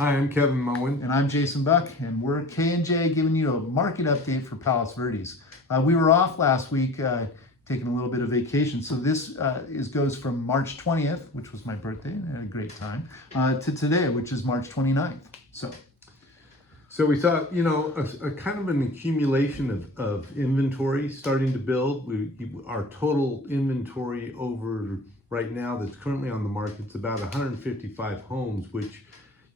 Hi, I'm Kevin Moen. And I'm Jason Buck, and we're K&J giving you a market update for Palos Verdes. We were off last week, taking a little bit of vacation, so this goes from March 20th, which was my birthday, and I had a great time, to today, which is March 29th. So we saw, a kind of an accumulation of inventory starting to build. Our total inventory over right now that's currently on the market is about 155 homes, which,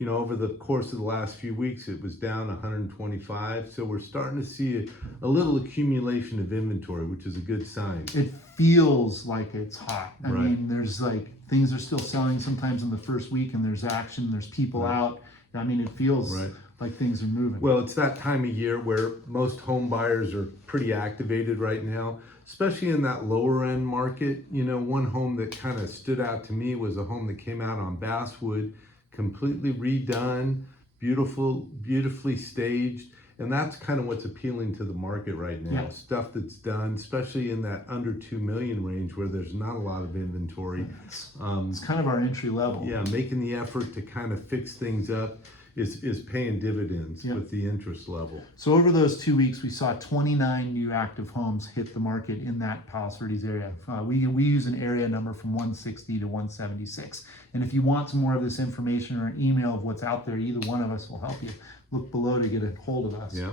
over the course of the last few weeks, it was down 125. So we're starting to see a little accumulation of inventory, which is a good sign. It feels like it's hot. I Right. mean, there's things are still selling sometimes in the first week, and there's action, there's people out. I mean, it feels like things are moving. Well, it's that time of year where most home buyers are pretty activated right now, especially in that lower end market. One home that kind of stood out to me was a home that came out on Basswood, completely redone, beautifully staged. And that's kind of what's appealing to the market right now. Yeah. Stuff that's done, especially in that under 2 million range where there's not a lot of inventory. It's kind of our entry level. Yeah, making the effort to kind of fix things up is paying dividends with the interest level. So over those 2 weeks, we saw 29 new active homes hit the market in that Palos Verdes area. We use an area number from 160 to 176. And if you want some more of this information or an email of what's out there, either one of us will help you. Look below to get a hold of us. Yeah.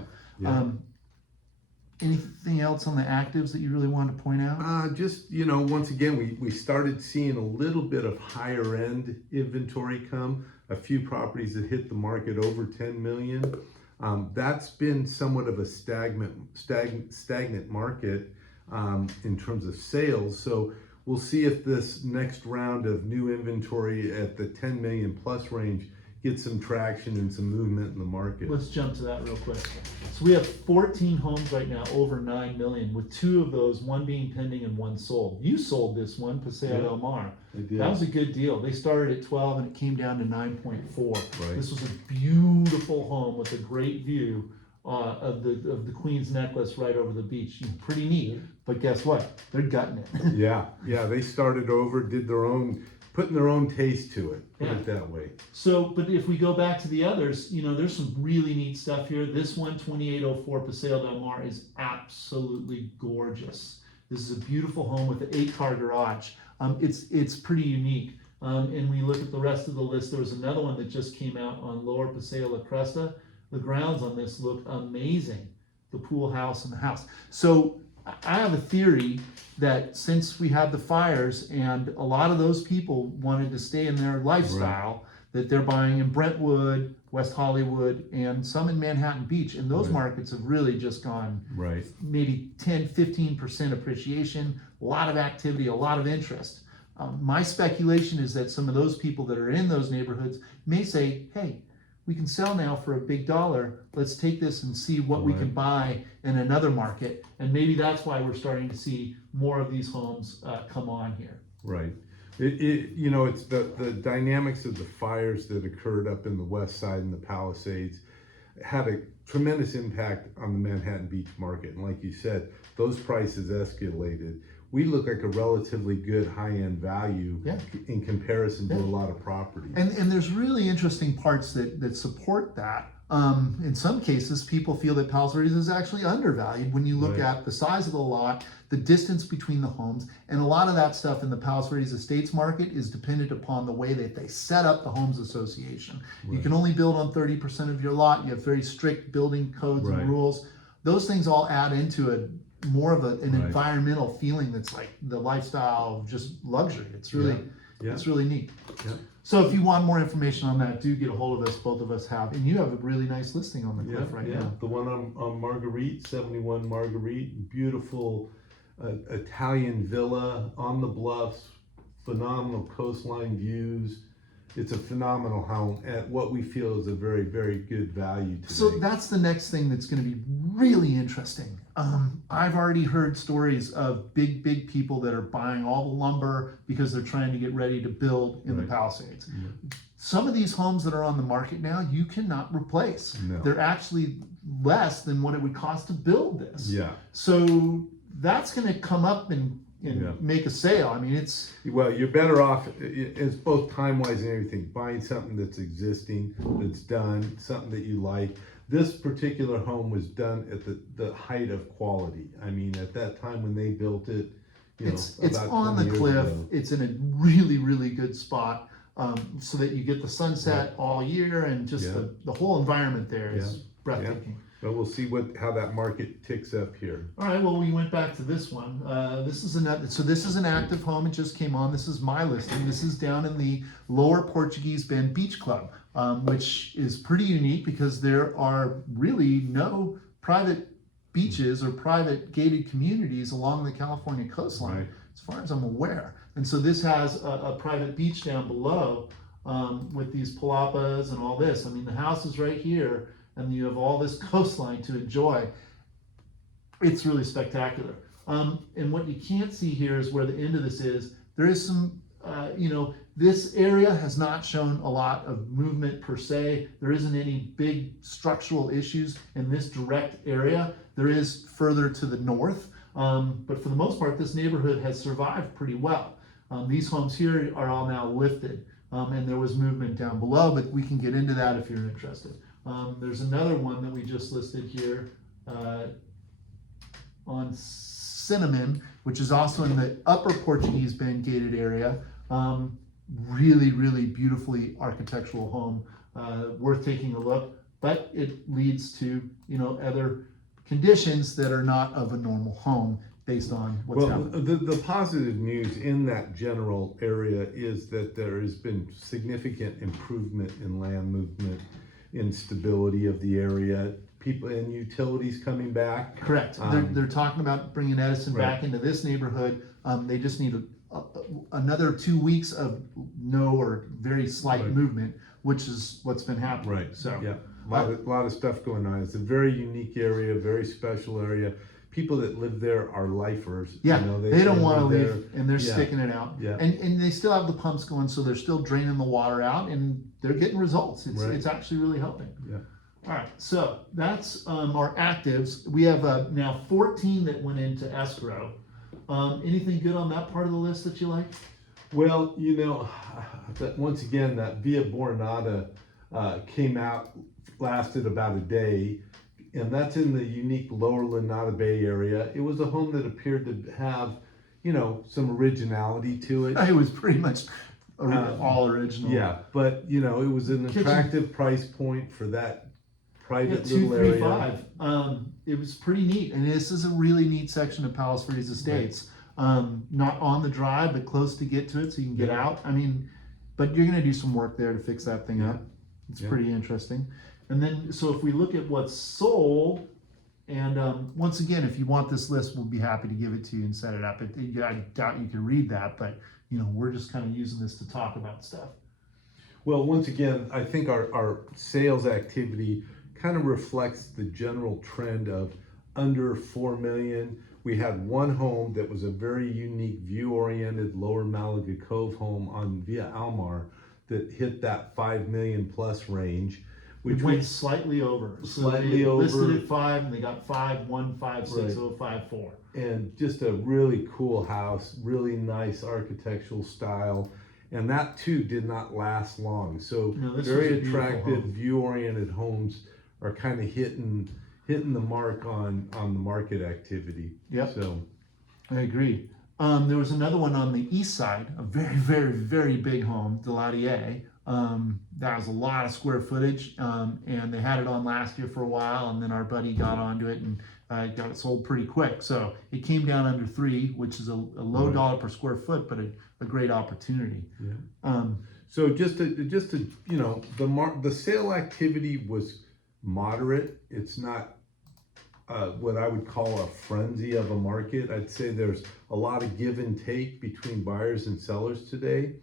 Anything else on the actives that you really want to point out? Once again, we started seeing a little bit of higher end inventory come. A few properties that hit the market over 10 million. That's been somewhat of a stagnant market in terms of sales. So we'll see if this next round of new inventory at the 10 million plus range gets some traction and some movement in the market. Let's jump to that real quick. So we have 14 homes right now over 9 million, with 2 of those, one being pending and one sold. You sold this one, Paseo Del Mar. I did. That was a good deal. They started at 12 and it came down to 9.4. Right. This was a beautiful home with a great view of the Queen's Necklace right over the beach. Pretty neat. But guess what? They're gutting it. Yeah. They started over, putting their own taste to it, put it that way. So, but if we go back to the others, there's some really neat stuff here. This one, 2804 Paseo Del Mar, is absolutely gorgeous. This is a beautiful home with an 8-car garage. It's pretty unique. And we look at the rest of the list. There was another one that just came out on Lower Paseo La Cresta. The grounds on this look amazing. The pool house and the house. So I have a theory that since we had the fires and a lot of those people wanted to stay in their lifestyle, that they're buying in Brentwood, West Hollywood, and some in Manhattan Beach. And those markets have really just gone maybe 10, 15% appreciation, a lot of activity, a lot of interest. My speculation is that some of those people that are in those neighborhoods may say, hey, we can sell now for a big dollar. Let's take this and see what we can buy in another market. And maybe that's why we're starting to see more of these homes come on here. Right. It's the dynamics of the fires that occurred up in the west side and the Palisades had a tremendous impact on the Manhattan Beach market. And like you said, those prices escalated. We look like a relatively good high-end value in comparison to a lot of properties. And there's really interesting parts that support that. In some cases, people feel that Palos Verdes is actually undervalued when you look at the size of the lot, the distance between the homes, and a lot of that stuff in the Palos Verdes estates market is dependent upon the way that they set up the homes association. You can only build on 30% of your lot. You have very strict building codes and rules. Those things all add into more of an environmental feeling that's like the lifestyle of just luxury. It's really it's really neat. So if you want more information on that, do get a hold of us. Both of us have, and you have a really nice listing on the cliff right now. The one on Marguerite, 71 Marguerite, beautiful Italian villa on the bluffs, phenomenal coastline views. It's a phenomenal home at what we feel is a very, very good value today. So that's the next thing that's going to be really interesting. I've already heard stories of big people that are buying all the lumber because they're trying to get ready to build in the Palisades. Some of these homes that are on the market now, you cannot replace. They're actually less than what it would cost to build this. So that's going to come up and and make a sale. I mean, it's Well, you're better off, it's both time-wise and everything, buying something that's existing, that's done, something that you like. This particular home was done at the height of quality. I mean, at that time when they built it, it's about on 20 the years cliff. ago. It's in a really, really good spot, so that you get the sunset all year, and just the whole environment there is breathtaking. But we'll see how that market ticks up here. All right, well, we went back to this one. This is an active home. It just came on. This is my listing. This is down in the Lower Portuguese Bend Beach Club, which is pretty unique because there are really no private beaches or private gated communities along the California coastline, Right. as far as I'm aware. And so this has a private beach down below, with these palapas and all this. I mean, the house is right here, and you have all this coastline to enjoy. It's really spectacular. And what you can't see here is where the end of this is. There is some, this area has not shown a lot of movement per se. There isn't any big structural issues in this direct area. There is further to the north, but for the most part, this neighborhood has survived pretty well. These homes here are all now lifted, and there was movement down below, but we can get into that if you're interested. There's another one that we just listed here on Cinnamon, which is also in the Upper Portuguese Bend gated area. Really, really beautifully architectural home, worth taking a look, but it leads to other conditions that are not of a normal home based on what's happening. The positive news in that general area is that there has been significant improvement in land movement, in stability of the area, people and utilities coming back. Correct. They're talking about bringing Edison back into this neighborhood. They just need another 2 weeks of no or very slight movement, which is what's been happening. Right. So yeah, a lot of stuff going on. It's a very unique area, very special area. People that live there are lifers. Yeah, they don't want to leave, there. and they're sticking it out. Yeah. And they still have the pumps going, so they're still draining the water out, and they're getting results. It's actually really helping. Yeah. All right, so that's our actives. We have now 14 that went into escrow. Anything good on that part of the list that you like? Well, once again, that Via Boronata came out, lasted about a day, and that's in the unique Lower Lanada Bay area. It was a home that appeared to have, some originality to it. It was pretty much all original. Yeah, but it was an attractive price point for that private little area. 235. It was pretty neat, and this is a really neat section of Palos Verdes Estates. Not on the drive, but close to get to it, so you can get out. I mean, but you're going to do some work there to fix that thing up. It's pretty interesting. And then, so if we look at what's sold, and once again, if you want this list, we'll be happy to give it to you and set it up. I doubt you can read that, but we're just kind of using this to talk about stuff. Well, once again, I think our sales activity kind of reflects the general trend of under 4 million. We had one home that was a very unique view-oriented Lower Malaga Cove home on Via Almar that hit that 5 million plus range. Which went slightly over. Slightly over. Listed at 5, and they got 5,156,054. And just a really cool house, really nice architectural style. And that too did not last long. So very attractive view-oriented homes are kind of hitting the mark on the market activity. Yep. So I agree. There was another one on the east side, a very, very, very big home, Deladier. That was a lot of square footage, and they had it on last year for a while, and then our buddy got onto it and got it sold pretty quick. So it came down under 3, which is a low dollar per square foot, but a great opportunity. Yeah. So just to the sale activity was moderate. It's not what I would call a frenzy of a market. I'd say there's a lot of give and take between buyers and sellers today.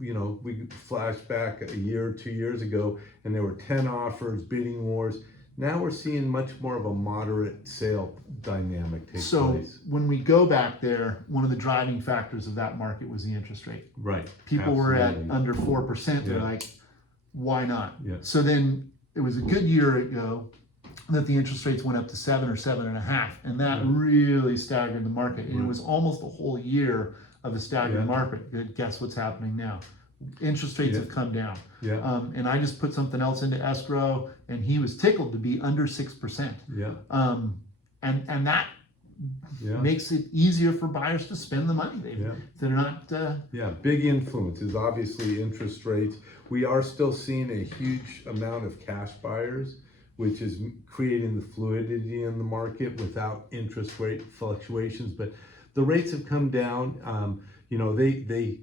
We flash back a year or 2 years ago, and there were 10 offers, bidding wars. Now we're seeing much more of a moderate sale dynamic take place. So when we go back there, one of the driving factors of that market was the interest rate. Right. People were at under 4%. They're like, why not? Yeah. So then it was a good year ago. that the interest rates went up to 7 or 7.5, and that really staggered the market. And it was almost a whole year of a staggered market. But guess what's happening now? Interest rates have come down. And I just put something else into escrow, and he was tickled to be under 6%. And that makes it easier for buyers to spend the money. They're not. Big influence is obviously interest rates. We are still seeing a huge amount of cash buyers, which is creating the fluidity in the market without interest rate fluctuations. But the rates have come down. You know, they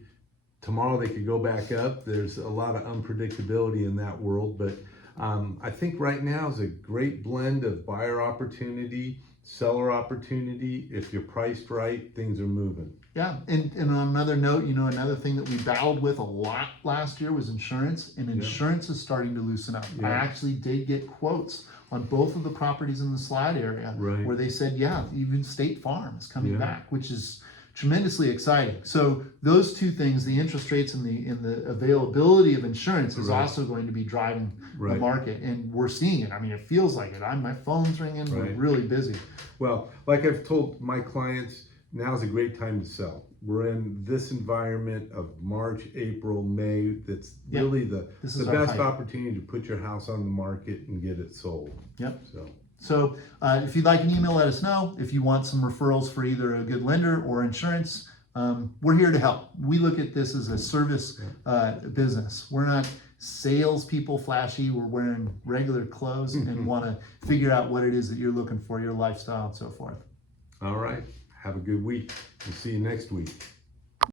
tomorrow they could go back up. There's a lot of unpredictability in that world, but I think right now is a great blend of buyer opportunity, seller opportunity. If you're priced right, things are moving. And on another note, you know, another thing that we battled with a lot last year was insurance, and insurance is starting to loosen up. I actually did get quotes on both of the properties in the slide area where they said, even State Farm is coming back, which is tremendously exciting. So those two things, the interest rates and the availability of insurance, is also going to be driving the market, and we're seeing it. I mean, it feels like it. My phone's ringing. We're really busy. Well, like I've told my clients, now's a great time to sell. We're in this environment of March, April, May. That's really the best opportunity to put your house on the market and get it sold. So if you'd like an email, let us know. If you want some referrals for either a good lender or insurance, we're here to help. We look at this as a service business. We're not salespeople, flashy. We're wearing regular clothes and want to figure out what it is that you're looking for, your lifestyle, and so forth. All right. Have a good week. We'll see you next week.